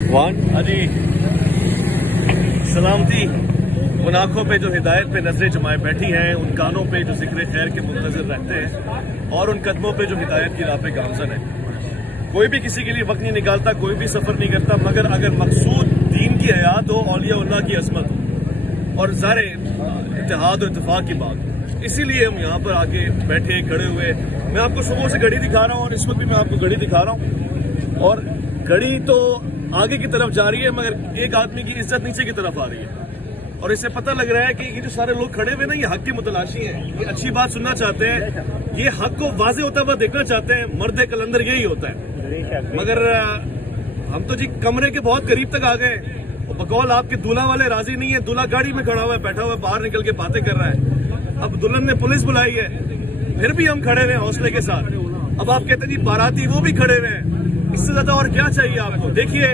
جی سلامتی ان آنکھوں پہ جو ہدایت پہ نظریں جمائے بیٹھی ہیں، ان کانوں پہ جو ذکر خیر کے منتظر رہتے ہیں، اور ان قدموں پہ جو ہدایت کی راہ پہ گامزن ہے۔ کوئی بھی کسی کے لیے وقت نہیں نکالتا، کوئی بھی سفر نہیں کرتا، مگر اگر مقصود دین کی حیات ہو، اولیاء اللہ کی عظمت ہو اور ظاہر اتحاد و اتفاق کی بات ہو، اسی لیے ہم یہاں پر آگے بیٹھے کھڑے ہوئے۔ میں آپ کو صبح سے گھڑی دکھا رہا ہوں، اور اس وقت بھی میں آپ کو گھڑی دکھا رہا ہوں، اور گھڑی تو آگے کی طرف جا رہی ہے، مگر ایک آدمی کی عزت نیچے کی طرف آ رہی ہے، اور اس سے پتہ لگ رہا ہے کہ یہ جو سارے لوگ کھڑے ہوئے نا، یہ حق کی متلاشی ہیں، یہ اچھی بات سننا چاہتے ہیں، یہ حق کو واضح ہوتا ہوا دیکھنا چاہتے ہیں۔ مرد کلندر یہی ہوتا ہے، مگر ہم تو جی کمرے کے بہت قریب تک آ گئے۔ بقول آپ کے دولہا والے راضی نہیں ہے، دولہا گاڑی میں کھڑا ہوا ہے، بیٹھا ہوا ہے، باہر نکل کے باتیں کر رہا ہے۔ اب دلہن نے پولیس بلائی ہے، پھر بھی ہم کھڑے ہوئے حوصلے کے ساتھ۔ اب آپ کہتے ہیں جی باراتی وہ بھی کھڑے ہوئے ہیں، اس سے زیادہ اور کیا چاہیے آپ کو؟ دیکھیے،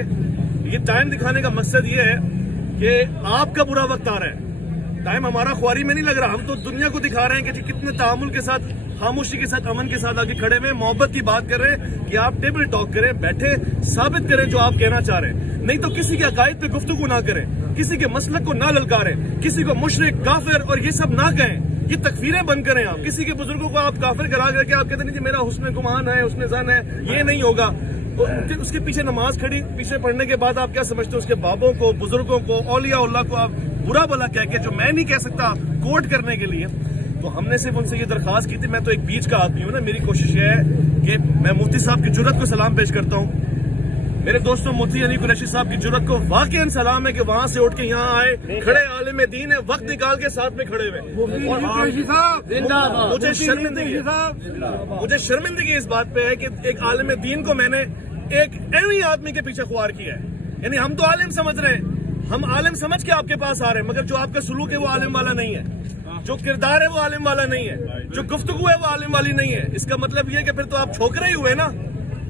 یہ ٹائم دکھانے کا مقصد یہ ہے کہ آپ کا برا وقت آ رہا ہے، ٹائم ہمارا خواری میں نہیں لگ رہا۔ ہم تو دنیا کو دکھا رہے ہیں کہ جی کتنے تعامل کے ساتھ، خاموشی کے ساتھ، امن کے ساتھ آگے کھڑے ہوئے، محبت کی بات کر رہے ہیں کہ آپ ٹیبل ٹاک کریں، بیٹھے ثابت کریں جو آپ کہنا چاہ رہے ہیں، نہیں تو کسی کے عقائد پہ گفتگو نہ کریں، کسی کے مسلک کو نہ للکاریں، کسی کو مشرک، کافر اور یہ سب نہ کہیں، یہ تکفیریں بند کریں۔ آپ کسی کے بزرگوں کو آپ کافر کرا کر کے آپ کہتے ہیں جی میرا حسن گمان ہے، حسن ظن ہے، یہ نہیں ہوگا۔ اس کے پیچھے نماز کھڑی پیچھے پڑھنے کے بعد آپ کیا سمجھتے ہیں؟ اس کے بابوں کو، بزرگوں کو، اولیاء اللہ کو آپ برا بلا کہہ کے، جو میں نہیں کہہ سکتا، کوٹ کرنے کے لیے۔ تو ہم نے صرف ان سے یہ درخواست کی تھی، میں تو ایک بیچ کا آدمی ہوں نا، میری کوشش یہ ہے کہ میں مفتی صاحب کی جرأت کو سلام پیش کرتا ہوں۔ میرے دوستوں، مفتی علی قریشی صاحب کی جرأت کو واقعاً سلام ہے کہ وہاں سے اٹھ کے یہاں آئے، کھڑے عالم دین ہے، وقت نکال کے ساتھ میں کھڑے ہوئے۔ اور مجھے شرمندگی اس بات پہ ہے کہ ایک عالم دین کو میں نے ایک ایویں آدمی کے پیچھے خوار کیا ہے۔ یعنی ہم تو عالم سمجھ رہے ہیں، ہم عالم سمجھ کے آپ کے پاس آ رہے ہیں، مگر جو آپ کا سلوک ہے وہ عالم والا نہیں ہے، جو کردار ہے وہ عالم والا نہیں ہے، جو گفتگو ہے وہ عالم والی نہیں ہے۔ اس کا مطلب یہ ہے کہ پھر تو آپ چھوکرے ہی ہوئے نا،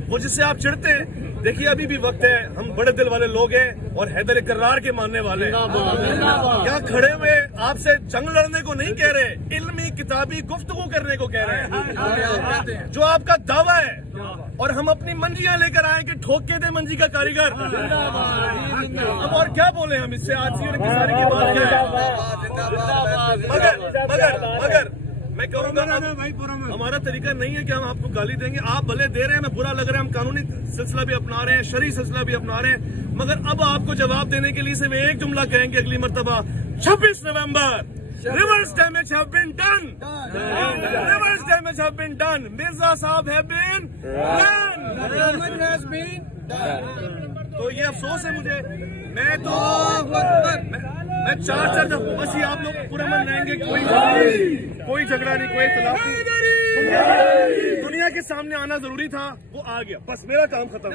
وہ جس سے آپ چڑھتے ہیں۔ دیکھیے ابھی بھی وقت ہے، ہم بڑے دل والے لوگ ہیں اور حیدر کرار کے ماننے والے ہیں۔ کیا کھڑے ہوئے آپ سے جنگ لڑنے کو نہیں کہہ رہے، علمی کتابی گفتگو کرنے کو کہہ رہے ہیں، جو آپ کا دعویٰ ہے، اور ہم اپنی منجیاں لے کر آئے کہ ٹھوک کے دے منجی کا کاریگر۔ اب اور کیا بولیں ہم اس سے؟ آج کی کی بات کیا ہے؟ مگر میں کہوں گا ہمارا طریقہ نہیں ہے کہ ہم آپ کو گالی دیں گے، آپ بھلے دے رہے ہیں، ہمیں برا لگ رہا ہے، ہم قانونی سلسلہ بھی اپنا رہے ہیں، شرعی سلسلہ بھی اپنا رہے ہیں، مگر اب آپ کو جواب دینے کے لیے صرف ایک جملہ کہیں گے اگلی مرتبہ 26 نومبر reverse damage have been done, reverse damage have been done, Mirza صاحب ہیو بین ڈن۔ تو یہ افسوس ہے مجھے، میں چار بس یہ آپ لوگ پورے من رہیں گے، کوئی جھگڑا نہیں، کوئی اختلاف نہیں، دنیا کے سامنے آنا ضروری تھا، وہ آ گیا، بس میرا کام ختم۔